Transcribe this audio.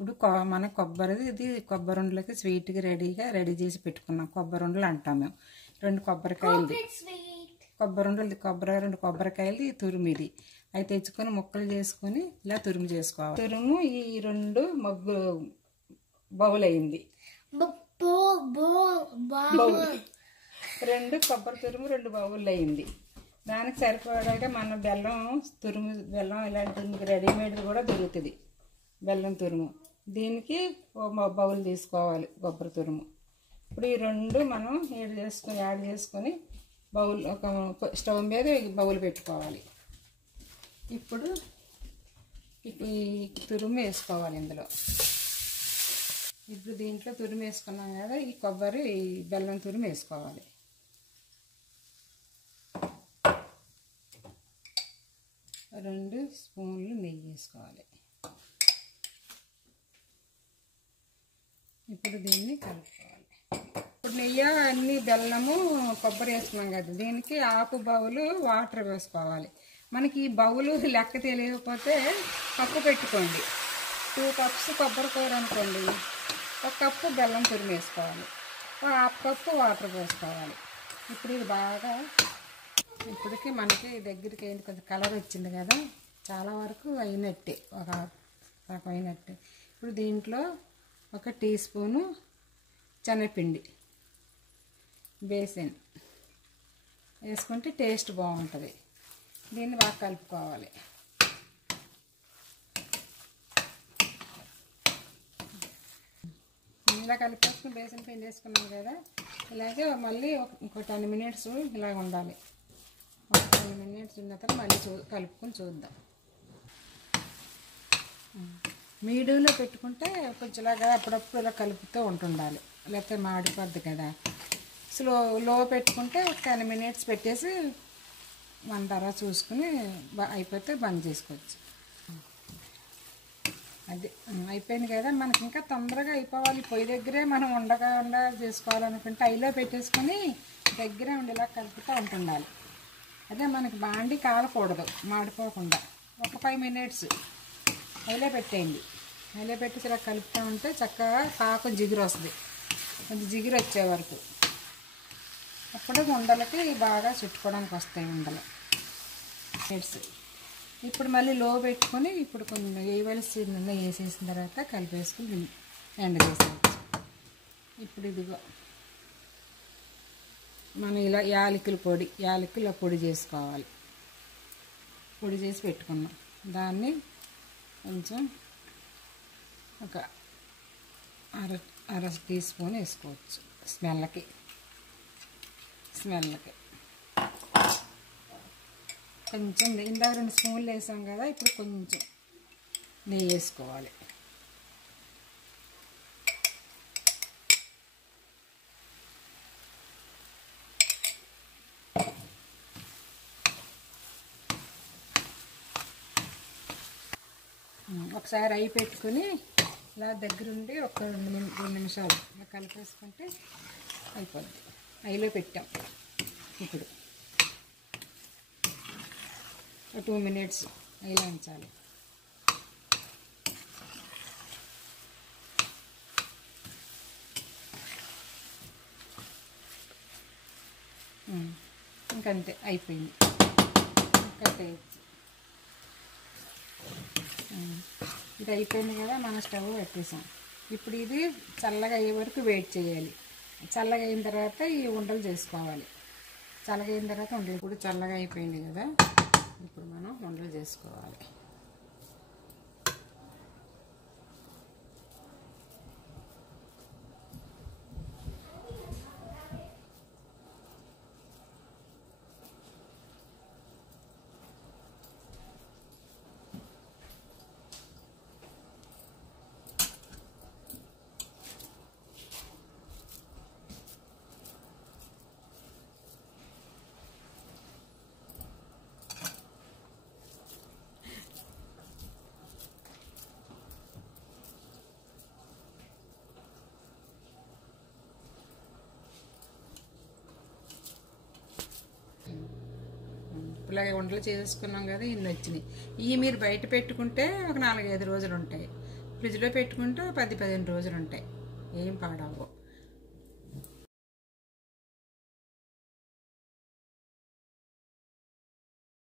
ఇప్పుడు మన ఇది కొబ్బరి ఉండలకి స్వీట్గా రెడీ చేసి పెట్టుకున్నాం. కొబ్బరి ఉండలు అంటాం మేము. 2 కొబ్బరికాయలు కొబ్బరి ఉండలు రెండు కొబ్బరికాయలు తురిమిది అవి తెచ్చుకొని ముక్కలు చేసుకొని ఇలా తురుము చేసుకోవాలి. తురుము ఈ 2 మగ్గు బౌల్ అయింది. 2 కొబ్బరి తురుము 2 బౌళ్ళు అయింది. దానికి సరిపడాగా మన బెల్లం ఇలాంటి రెడీమేడ్ కూడా దొరుకుతుంది. బెల్లం తురుము దీనికి బౌల్ తీసుకోవాలి. కొబ్బరి తురుము ఇప్పుడు ఈ 2 మనం యాడ్ చేసుకొని బౌల్ ఒక స్టవ్ మీద బౌల్ పెట్టుకోవాలి. ఇప్పుడు ఈ తురుము వేసుకోవాలి ఇందులో. ఇప్పుడు దీంట్లో తురుము వేసుకున్నాం కదా, ఈ బెల్లం తురుము వేసుకోవాలి. రెండు స్పూన్లు నెయ్యి వేసుకోవాలి. ఇప్పుడు దీన్ని కలుపుకోవాలి. ఇప్పుడు నెయ్యి అన్ని బెల్లము కొబ్బరి వేసుకున్నాం కదా, దీనికి ఆకు బౌలు వాటర్ వేసుకోవాలి. మనకి ఈ బౌలు లెక్క తెలియకపోతే కప్పు పెట్టుకోండి. 2 కప్స్ కొబ్బరి కూర అనుకోండి, 1 కప్పు బెల్లం తురుము వేసుకోవాలి, 1/2 కప్పు వాటర్ పోసుకోవాలి. ఇప్పుడు ఇది బాగా ఇప్పటికి మనకి దగ్గరికి అయింది. కొంచెం కలర్ వచ్చింది కదా, చాలా వరకు అయినట్టే, ఒక సగం అయినట్టే. ఇప్పుడు దీంట్లో 1 టీ స్పూను శనగపిండి బేసిన్ వేసుకుంటే టేస్ట్ బాగుంటుంది. దీన్ని బాగా కలుపుకోవాలి. ఇలా కలిపేసుకుని బేసిన్ పిండి వేసుకున్నాం కదా, ఇలాగే మళ్ళీ ఇంకో 10 మినిట్స్ ఇలాగ ఉండాలి. 10 మినిట్స్ ఉన్న తర్వాత మళ్ళీ కలుపుకొని చూద్దాం. మీడియంలో పెట్టుకుంటే కొంచెంలాగా అప్పుడప్పుడు ఇలా కలుపుతూ ఉంటుండాలి, లేకపోతే మాడిపోద్ది కదా. లో పెట్టుకుంటే 10 మినిట్స్ పెట్టేసి మన తర్వాత చూసుకుని అయిపోతే బంద్ చేసుకోవచ్చు. అది అయిపోయింది కదా, మనకి ఇంకా తొందరగా అయిపోవాలి. పొయ్యి దగ్గరే మనం ఉండగా చేసుకోవాలనుకుంటే అయిలో పెట్టేసుకొని దగ్గరే ఉండేలా కలుపుతూ ఉంటుండాలి. అదే మనకి బాండి కాలకూడదు, మాడిపోకుండా. ఒక 5 మినిట్స్ అయిలో పెట్టేయండి. అయిలో పెట్టేసి ఇలా కలుపుతూ ఉంటే చక్కగా పాకం జిగురు వస్తుంది. కొంచెం జిగురు వచ్చే వరకు అప్పుడు ఉండలకి బాగా చుట్టుకోవడానికి వస్తాయి ఉండలు. ఇప్పుడు మళ్ళీ లో పెట్టుకొని ఇప్పుడు కొన్ని వేయవలసి వేసేసిన తర్వాత కలిపేసుకుని ఎండ చేసేయచ్చు. ఇప్పుడు ఇదిగో మనం ఇలా యాలకుల పొడి చేసుకోవాలి. పొడి చేసి పెట్టుకున్నాం. దాన్ని కొంచెం ఒక అర టీ స్పూన్ వేసుకోవచ్చు స్మెల్కి. కొంచెం ఇందాక 2 స్పూన్లు వేసాం కదా, ఇప్పుడు కొంచెం నెయ్యి వేసుకోవాలి. ఒకసారి అయి పెట్టుకుని ఇలా దగ్గరుండి ఒక 2 నిమిషాలు ఇలా కలిపేసుకుంటే అయిపోద్ది. అయిలో పెట్టాం. ఇప్పుడు 2 మినిట్స్ అయిలో ఉంచాలి. ఇంకంతే, అయిపోయింది. ఇది అయిపోయింది కదా, మనం స్టవ్ పెట్టేసాం. ఇప్పుడు ఇది చల్లగా అయ్యే వరకు వెయిట్ చేయాలి. చల్లగా అయిన తర్వాత ఈ ఉండలు చేసుకోవాలి. చల్లగా అయిన తర్వాత ఉండలు ఇప్పుడు చల్లగా అయిపోయింది కదా, ఇప్పుడు మనం ఉండలు చేసుకోవాలి. ఇలాగే వంటలు చేసుకున్నాం కదా, ఇన్ని వచ్చినాయి. ఇవి మీరు బయట పెట్టుకుంటే ఒక 4-5 రోజులు ఉంటాయి, ఫ్రిడ్జ్లో పెట్టుకుంటే 10-15 రోజులు ఉంటాయి, ఏం పాడవు.